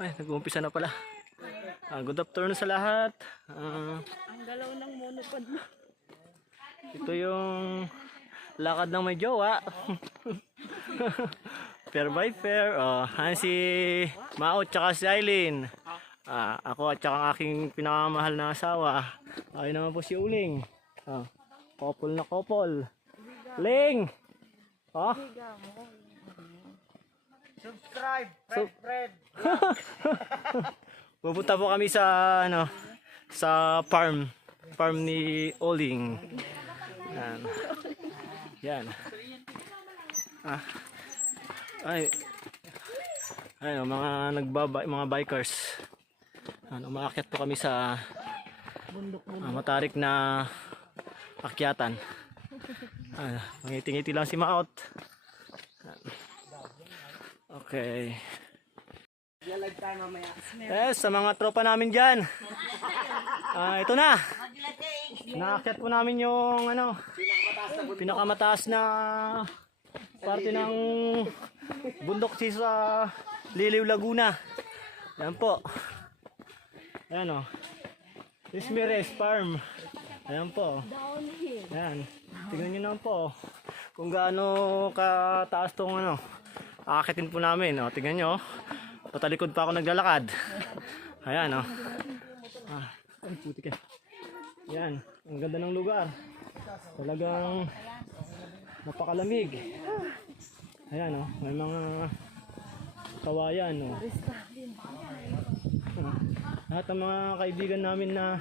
Ay, nag-uumpisa na pala. Good afternoon sa lahat. Ang galaw ng monopod mo. Ito yung lakad ng may jowa. Pair by pair. Si Mao tsaka si Aileen. Ako at tsaka ang aking pinakamahal na asawa. Ayun naman po si Uling. Couple na couple. Ling! Subscribe, friend. Pupunta po kami sa sa farm ni Oling. Yan. Mga bikers. Umaakyat po kami sa matarik na akyatan. Ngiti-ngiti lang si Maot. Okay. Sa mga tropa namin dyan. Ito na. Naakyat po namin yung pinakamataas na parte ng bundok sa Liliw, Laguna. Yan po. Ayan o. Ismires Farm. Ayan po. Ayan. Tingnan nyo naman po. Kung gaano kataas tong aakitin po namin. Tingnan nyo. Patalikod pa ako naglalakad. Ayan ay putik eh. Ayan. Ang ganda ng lugar. Talagang napakalamig. Ayan may mga kawayan lahat ng mga kaibigan namin na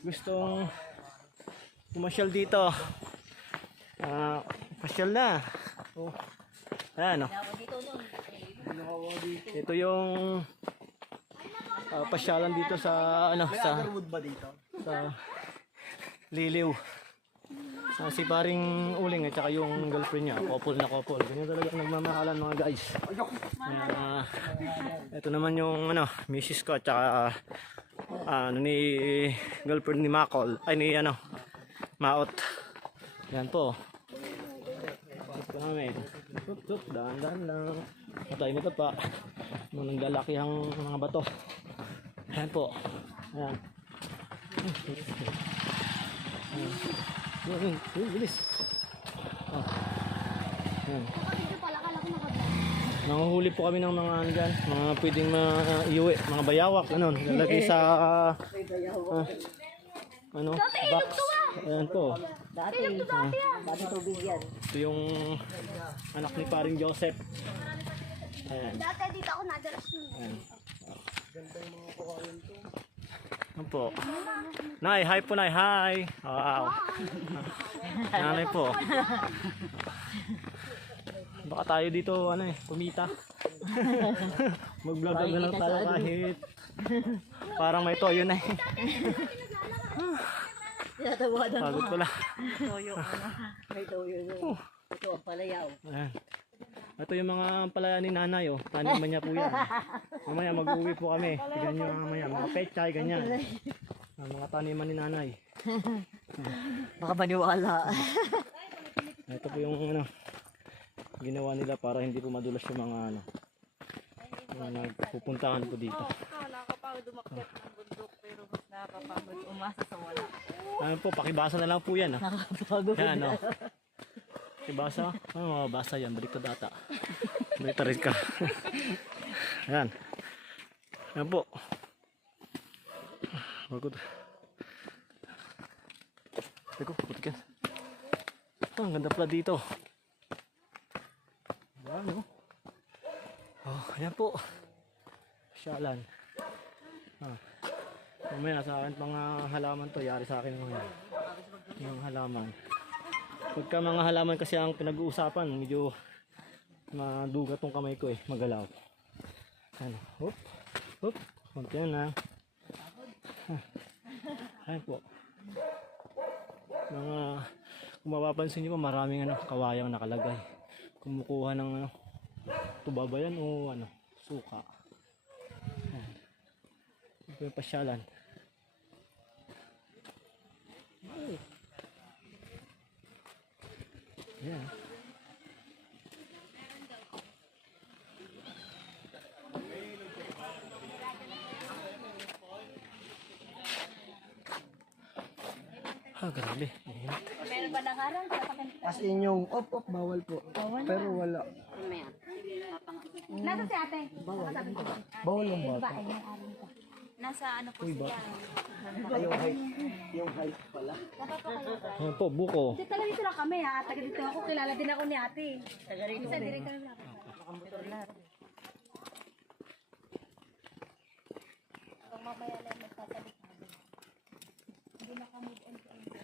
gustong pumasyal dito. Pasyal na. Ayan ito yung pasyalan dito sa sa Liliw. Si paring Uling at saka yung girlfriend niya, couple na couple. Ganyan talaga nagmamahalan mga guys. Ito naman yung misis ko at saka ni girlfriend ni Makol, ay ni Maot. Yan po. Ito namin. Dahan-dahan lang. Patay nito pa. Nung naglalaki ang mga bato. Ayan po. Ayan. Bilis. Ayan. Nanguhuli po kami ng mga mga pwedeng iuwi, mga bayawak, lalagay sa box. Ayan po. Dati tubig yan. Ito yung anak ni paring Joseph. Ayan. Dati dito ako nadalas nun. Ayan. Ano po? Nay, hi po Nay, hi. Wow. Nanay po. Baka tayo dito kumita. Mag-vlog na lang tayo kahit parang may toyo na pagod pala. Toyo may toyo yun. Ito ang palayaw. Ayan. Ito yung mga palaya ni nanay taniman niya po yan. Mamaya mag-uwi po kami. Tignan nyo mamaya mga pechay ganyan. Mga taniman ni nanay. Baka maniwala. Ito po yung ginawa nila para hindi po madulas yung mga nagpupuntahan po dito. Nakakapagod umakyat ng bundok pero mas nakakapagod umasa sa wala. Ano po, pakibasa na lang po yan. Nakakapagod. Yan pakibasa. Mabasa yan, baliktad ata. Baliktad rin ka. Yan. Yan po. Pagod. Teko, putik yan. Ang ganda pala dito. Ayan po. Pasyalan. Mamaya sa akin mga halaman to. Yari sa akin mga yung halaman. Pagka mga halaman kasi ang pinag-uusapan, medyo madugat tong kamay ko magalaw. Hop. Hop. Konti na. Ayan po. Kung mapapansin nyo pa, maraming kawayang nakalagay. Kumukuha ng tuba ba yan o suka. Ito yung pasyalan. Ayan. Ah, grabe. Init. Meron ba ng harang? As in yung off, bawal po. Pero wala. Nasa si ate? Bawal yung bata. Nasa ano po sila? Yung height pala. Ano po, buko. Taga dito lang kami ha. Taga dito ako. Kilala din ako ni ate. Taga rito. Isa direct kami lang. Nakamotor lahat. Pag mamaya lang magsasalit namin. Hindi nakamove on to end.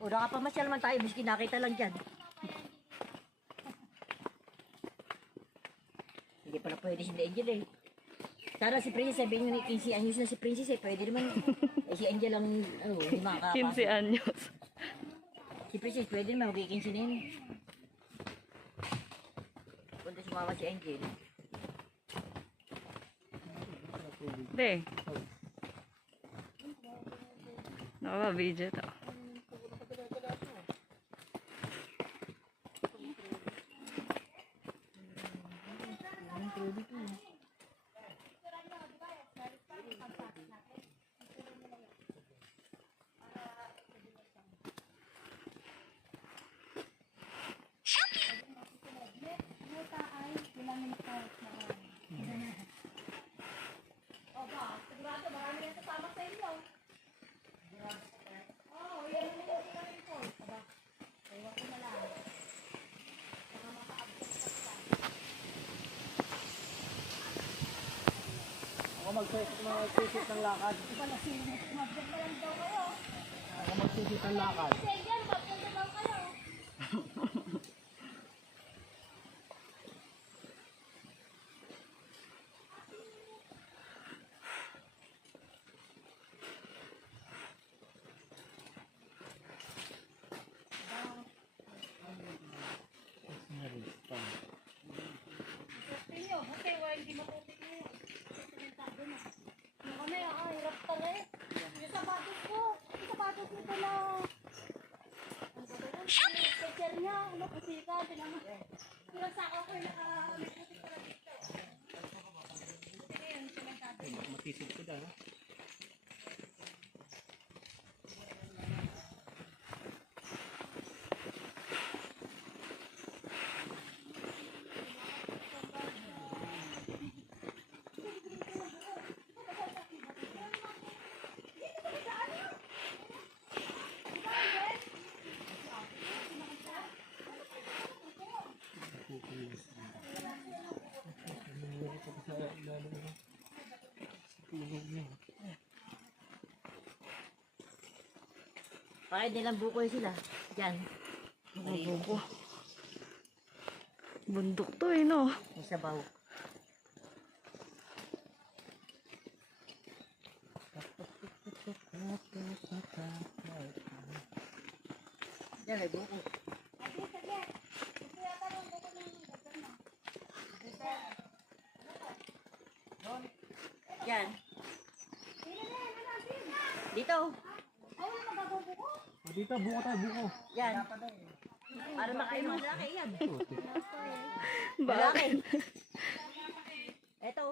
O, nakapamasyal man tayo, miski nakita lang dyan. Hindi pala pwede si Angel eh. Sana si Princess, sabihin nyo ni 15 anyos na si Princess eh, pwede naman. Eh si Angel ang, ano, hindi makakapasok. 15 anyos. Si Princess, pwede naman, magkikinsi na yun. Punta sumama si Angel. Hindi. Nakaka-video to. Ako magsisit ng lakad. Ako magsisit ng lakad. Matisid ko dahil. Bakit nilang bukoy sila? Diyan. Buko. Bundok to eh, no? May sabaw. Diyan may buko. Diyan. Dito. Dito, buko tayo, buko. Yan. Para makain mga lalaki yan. Bakit? Ito.